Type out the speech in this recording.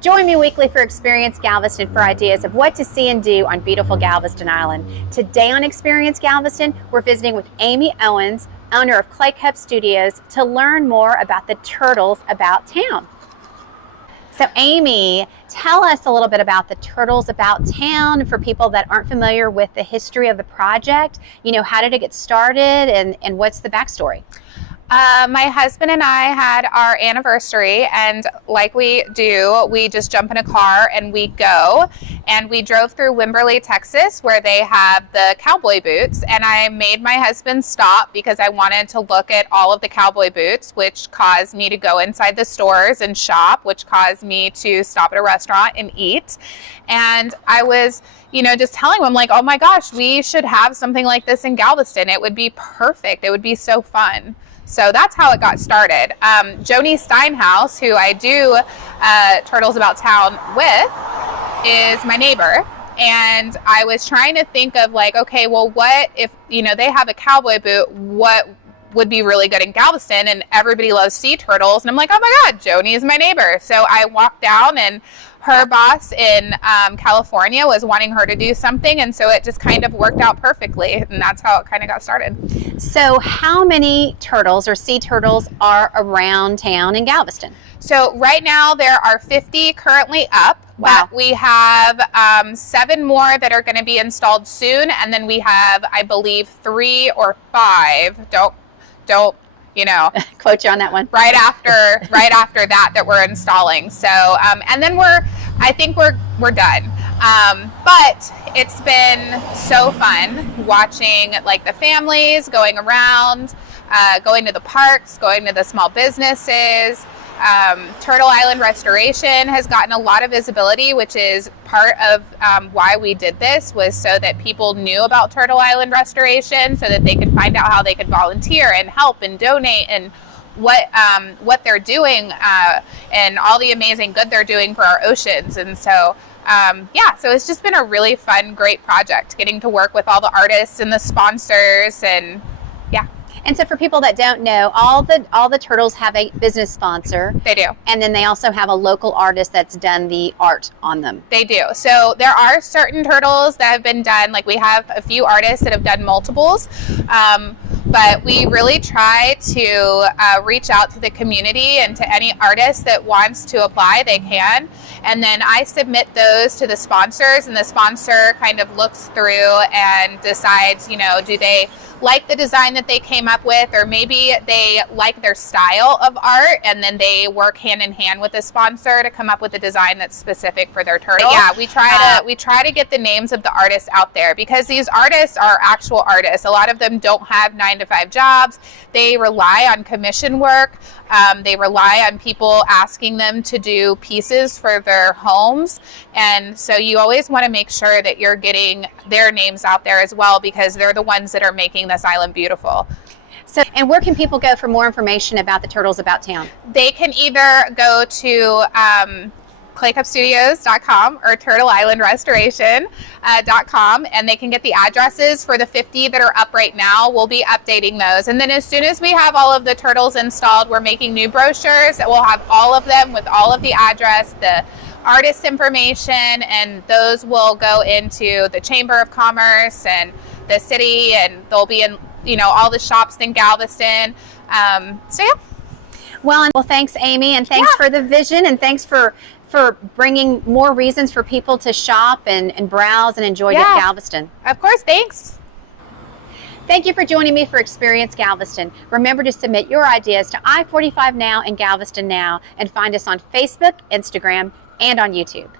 Join me weekly for Experience Galveston for ideas of what to see and do on beautiful Galveston Island. Today on Experience Galveston, we're visiting with Amy Owens, owner of Kemp Studios, to learn more about the turtles about town. So Amy, tell us a little bit about the turtles about town for people that aren't familiar with the history of the project. You know, how did it get started and what's the backstory? My husband and I had our anniversary, and like we do, we just jump in a car and we go, and we drove through Wimberly, Texas, where they have the cowboy boots, and I made my husband stop because I wanted to look at all of the cowboy boots, which caused me to go inside the stores and shop, which caused me to stop at a restaurant and eat. And I was, just telling him, like, oh my gosh, we should have something like this in Galveston. It would be perfect. It would be so fun. So that's how it got started. Joni Steinhaus, who I do Turtles About Town with, is my neighbor. And I was trying to think of like, okay, well, what if, they have a cowboy boot, what would be really good in Galveston? And everybody loves sea turtles. And I'm like, oh my God, Joni is my neighbor. So I walked down, and her boss in California was wanting her to do something, and so it just kind of worked out perfectly, and that's how it kind of got started. So how many turtles or sea turtles are around town in Galveston? So right now there are 50 currently up. Wow. But we have 7 more that are going to be installed soon, and then we have, I believe, 3 or 5. Don't quote you on that one. Right after that we're installing. So and then I think we're done. But it's been so fun watching like the families going around, going to the parks, going to the small businesses. Turtle Island restoration has gotten a lot of visibility, which is part of why we did this, was so that people knew about Turtle Island restoration, so that they could find out how they could volunteer and help and donate and what they're doing and all the amazing good they're doing for our oceans. And so so it's just been a really fun, great project, getting to work with all the artists and the sponsors, and And so for people that don't know, all the turtles have a business sponsor. They do. And then they also have a local artist that's done the art on them. They do. So there are certain turtles that have been done, like we have a few artists that have done multiples, but we really try to reach out to the community, and to any artist that wants to apply, they can. And then I submit those to the sponsors, and the sponsor kind of looks through and decides, do they like the design that they came up with, or maybe they like their style of art, and then they work hand in hand with the sponsor to come up with a design that's specific for their turtle. Yeah, we try to get the names of the artists out there, because these artists are actual artists. A lot of them don't have 9-to-5 jobs. They rely on commission work. They rely on people asking them to do pieces for their homes. And so you always want to make sure that you're getting their names out there as well, because they're the ones that are making this island beautiful. So, and where can people go for more information about the Turtles About Town? They can either go to claycupstudios.com or turtleislandrestoration.com, and they can get the addresses for the 50 that are up right now. We'll be updating those. And then as soon as we have all of the turtles installed, we're making new brochures that will have all of them with all of the address, the artist information, and those will go into the Chamber of Commerce and the city, and they'll be in all the shops in Galveston. Well, thanks, Amy, and thanks for the vision, and thanks for bringing more reasons for people to shop and browse and enjoy Galveston. Of course, thanks. Thank you for joining me for Experience Galveston. Remember to submit your ideas to I-45 Now and Galveston Now, and find us on Facebook, Instagram, and on YouTube.